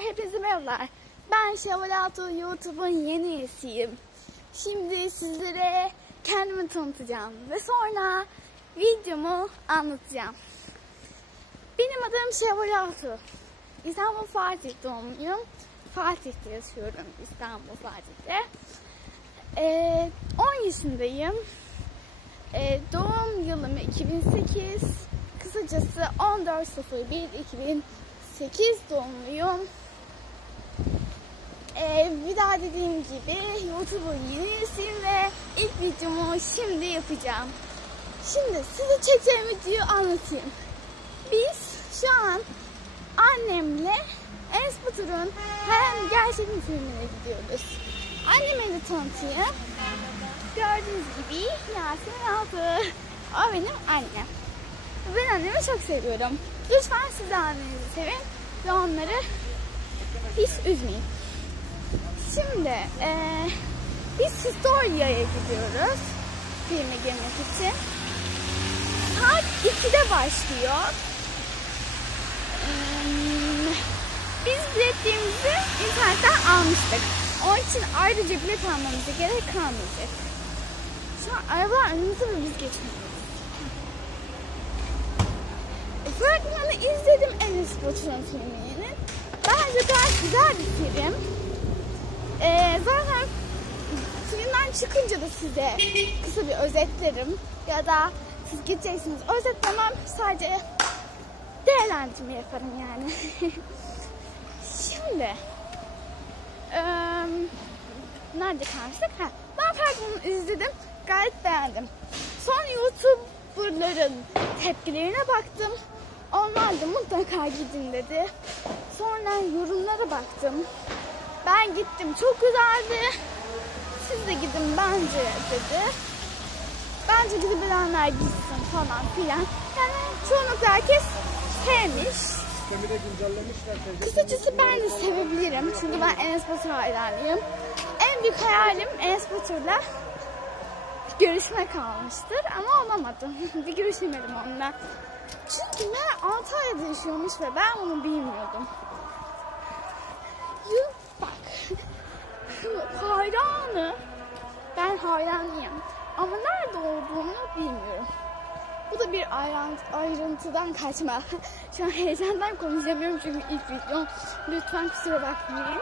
Hepinize merhabalar. Ben Şevval Altuğ, YouTube'un yeni üyesiyim. Şimdi sizlere kendimi tanıtacağım ve sonra videomu anlatacağım. Benim adım Şevval Altuğ. İstanbul Fatih doğumluyum. Fatih'te yaşıyorum İstanbul Fatih'te. Ee, 10 yaşındayım. Ee, doğum yılım 2008. Kısacası 14.01.2008 doğumluyum. Ee, bir daha dediğim gibi YouTube'un yeni üyesiyim ve ilk videomu şimdi yapacağım. Şimdi size çekeceğim videoyu anlatayım. Biz şu an annemle Enes Batur'un Hem Gerçek'in filmine gidiyoruz. Annemi de tanıtayım. Gördüğünüz gibi Yasemin Altı. O benim annem. Ben annemi çok seviyorum. Lütfen siz de annenizi sevin ve onları hiç üzmeyin. Şimdi eee biz Historia'ya gidiyoruz filme girmek için. Saat 2'de başlıyor. Hmm, Biz biletlerimizi internetten almıştık. Onun için ayrıca bilet almamıza gerek kalmayacak. Şu an arabalar önümüzde ve biz geçmiyoruz. Fragmanı izledim Enes Batur'un filminin. Bence gayet güzel bir film. Ee, zaten filmden çıkınca da size kısa bir özetlerim. Ya da siz gideceksiniz. Özetlemem sadece değerlendirme yaparım yani. Şimdi eee nerede kalmıştık? Ha, ben fragmanı izledim. Gayet beğendim. Son YouTuber'ların tepkilerine baktım. Onlar da mutlaka gidin dedi. Sonra yorumlara baktım. Ben gittim çok güzeldi. Siz de gidin bence dedi. Bence gidebilenler gitsin falan filan. Yani çoğunlukla herkes sevmiş. Sistemi de güncellemişler. Kısacası ben de sevebilirim. Çünkü ben Enes Batur hayranıyım. En büyük hayalim Enes Batur'la görüşmek kalmıştır ama olamadı. bir görüşemedim onunla. Çünkü meğer Antalya'da yaşıyormuş ve ben bunu bilmiyordum. Yuh bak. Hayranı. Ben hayranıyım. Ama nerede olduğunu bilmiyorum. Bu da bir ayrıntı, ayrıntıdan kaçma. Şu an heyecandan konuşamıyorum çünkü ilk videom. Lütfen kusura bakmayın.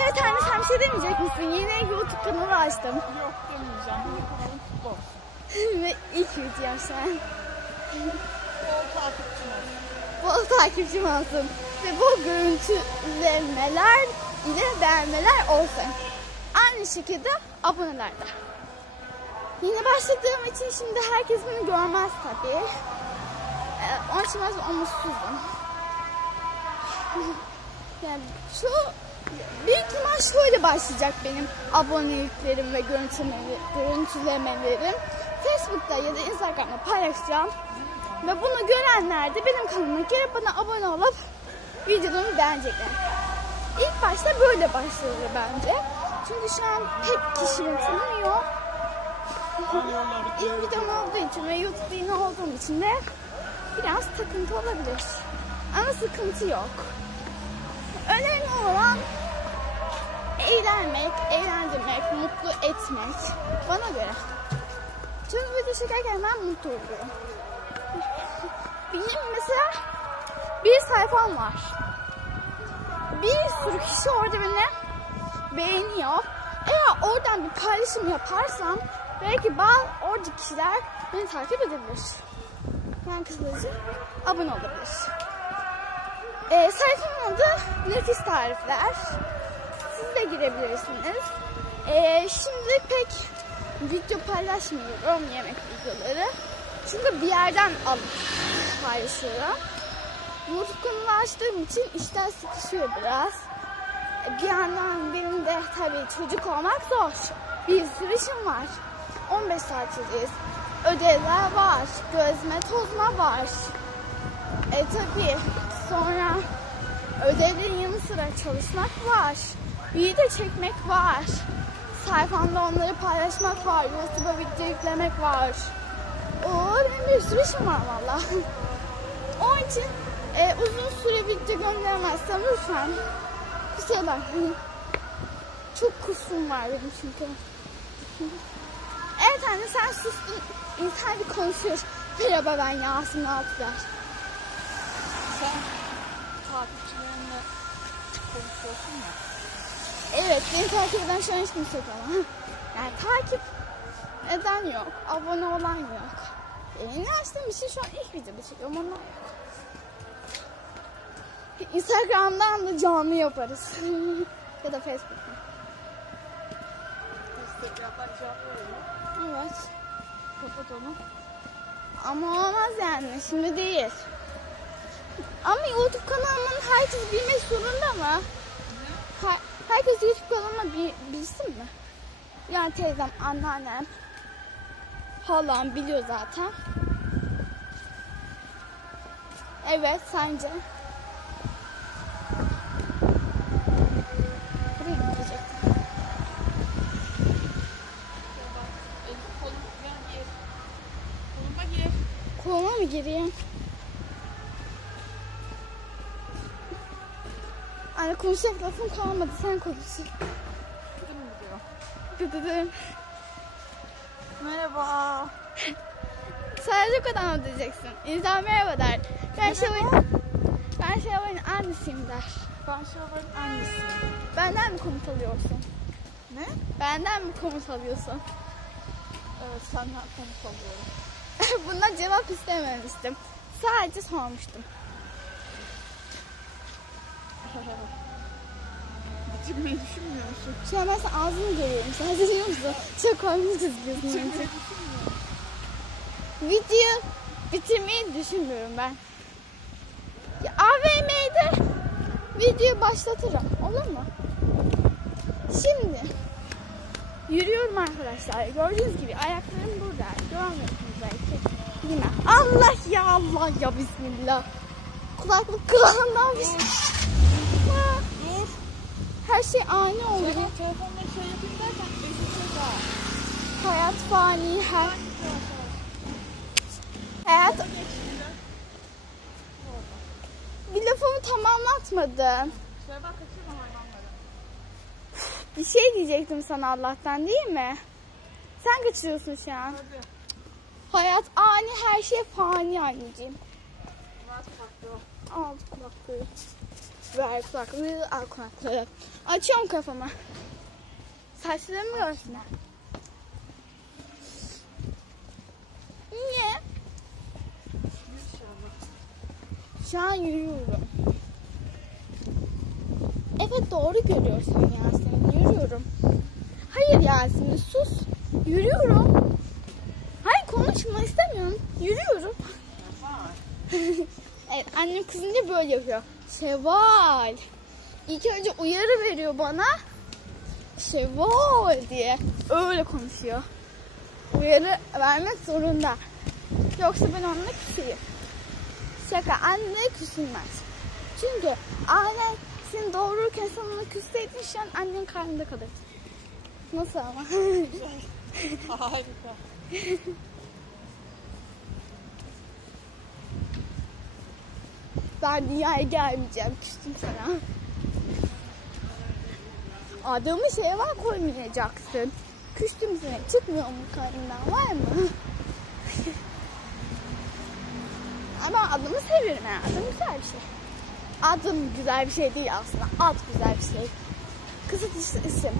Evet anne sen bir şey demeyecek misin? Yeni YouTube kanalı açtım. Yok demeyeceğim. Ve ilk videom şu an. Bol takipçim var. Bol takipçim olsun. Ve bol görüntülemeler ile beğenmeler olsun. Aynı şekilde aboneler de. Yeni başladığım için şimdi herkes beni görmez tabii. Ee, onun için biraz umutsuzum. yani şu büyük ihtimal şöyle başlayacak benim aboneliklerim ve görüntüleme- görüntülemelerim. Facebook'ta ya da Instagram'da paylaşacağım. Ve bunu görenler de benim kanalıma gelip bana abone olup videolarımı beğenecekler. İlk başta böyle başladı bence. Çünkü şu an pek kişi beni tanımıyor. İlk videom olduğu için ve YouTube yeni olduğum için de biraz takıntı olabilir. Ama sıkıntı yok. Önemli olan eğlenmek, eğlendirmek, mutlu etmek. Bana göre. Çünkü video çekerken ben mutlu oluyorum. Benim mesela bir sayfam var. Bir sürü kişi orada beni beğeniyor. Eğer oradan bir paylaşım yaparsam belki bazı oradaki kişiler beni takip edebilir. Yani kısaca abone olabilir. Ee, sayfamın adı Nefis Tarifler. Siz de girebilirsiniz. Ee, şimdi pek video paylaşmıyorum yemek videoları. Çünkü bir yerden alıp paylaşıyorum. Açtığım için işler sıkışıyor biraz. Bir yandan benim de tabii çocuk olmak zor. Bir sürü işim var. 15 saatçiyiz. Ödevler var. Gözme tozma var. E tabii sonra ödevlerin yanı sıra çalışmak var. Video çekmek var. Sayfamda onları paylaşmak var. YouTube'a video yüklemek var. Oo benim bir sürü işim var valla. Onun için e, uzun süre video görmezsem lütfen. Kusura bakmayın. Çok kusum var benim çünkü. Evet anne sen sustun. İnsan bir konuşuyor. Merhaba ben Yasemin Altılar. Sen takipçilerinle konuşuyorsun ya. Evet beni takip eden şu an hiç kimse yok ama. Yani takip eden yok. Abone olan yok. Yeni açtığım için şu an ilk videoda çekiyorum ama yok. Instagram'dan da canlı yaparız. ya da Facebook'tan. Instagram'dan cevap veriyor. Evet. Kapat onu. Ama olmaz yani şimdi değil. Ama YouTube kanalımın herkes bilmek zorunda mı? Her- herkes YouTube kanalımı bi- bilsin mi? Yani teyzem, anneannem, halam biliyor zaten. Evet sence? Gireyim? Anne konuşacak lafım kalmadı. Sen konuş. Dur mu diyor? Dıdıdım. Merhaba. Sadece o kadar mı diyeceksin? İnsan merhaba der. Ben Şevval'in ben Şevval'in annesiyim der. Ben Şevval'in annesiyim. Benden mi komut alıyorsun? Ne? Benden mi komut alıyorsun? Evet senden konuk alıyorum. Buna cevap istememiştim. Sadece sormuştum. Bitirmeyi düşünmüyor musun? Şu an ben senin ağzını görüyorum. Sen biliyor musun? Çok bence. düşünmüyor. Video bitirmeyi düşünmüyorum ben. Ya AVM'de videoyu başlatırım. Olur mu? Şimdi yürüyorum arkadaşlar. Gördüğünüz gibi ayaklarım burada. Görmüyorsunuz Bilmem. Allah ya Allah ya Bismillah. Kulaklık kulağımdan bir şey. Dur. Her şey ani oluyor. Telefon, telefonla şey yapayım derken daha. Hayat fani her. Hayat bir lafımı tamamlatmadım. Şöyle bak kaçırma hayvanları. Bir şey diyecektim sana Allah'tan değil mi? Sen kaçırıyorsun şu an. Hadi. Hayat ani her şey fani anneciğim. Al kulaklığı. Ver kulaklığı al kulaklığı. Açıyorum kafamı. Saçlarımı görsünler. Niye? Şu an yürüyorum. Evet doğru görüyorsun Yasemin. Yürüyorum. Hayır Yasemin sus. Yürüyorum. Konuşma istemiyorum. Yürüyorum. Evet annem kızınca böyle yapıyor. Şevval. İlk önce uyarı veriyor bana. Şevval diye. Öyle konuşuyor. Uyarı vermek zorunda. Yoksa ben onunla küseyim. Şaka anne küsülmez. Çünkü annen seni doğururken sen ona küsseydin şu an annen karnında kalır. Nasıl ama? Harika. Ben dünyaya gelmeyeceğim. Küstüm sana. Adamı şeye var koymayacaksın. Küstüm sana. Çıkmıyor mu karnından var mı? Ama adımı seviyorum yani. Adım güzel bir şey. Adım güzel bir şey değil aslında. Ad güzel bir şey. Kısıt is- isim.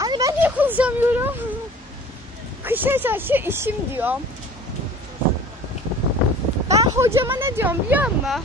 Anne ben niye konuşamıyorum? Kışa çarşı işim diyorum. 好后，就慢慢就变嘛。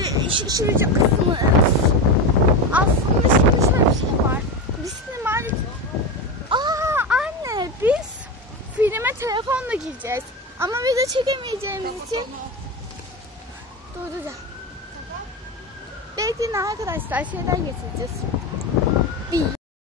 Üstümdekilerini görünce şaşıracaksınız. Aslında şimdi şöyle bir şey var. Biz sinemaya... Aa anne biz filme telefonla gireceğiz. Ama video çekemeyeceğimiz için... Duracağım. Bekleyin arkadaşlar şeyler getireceğiz.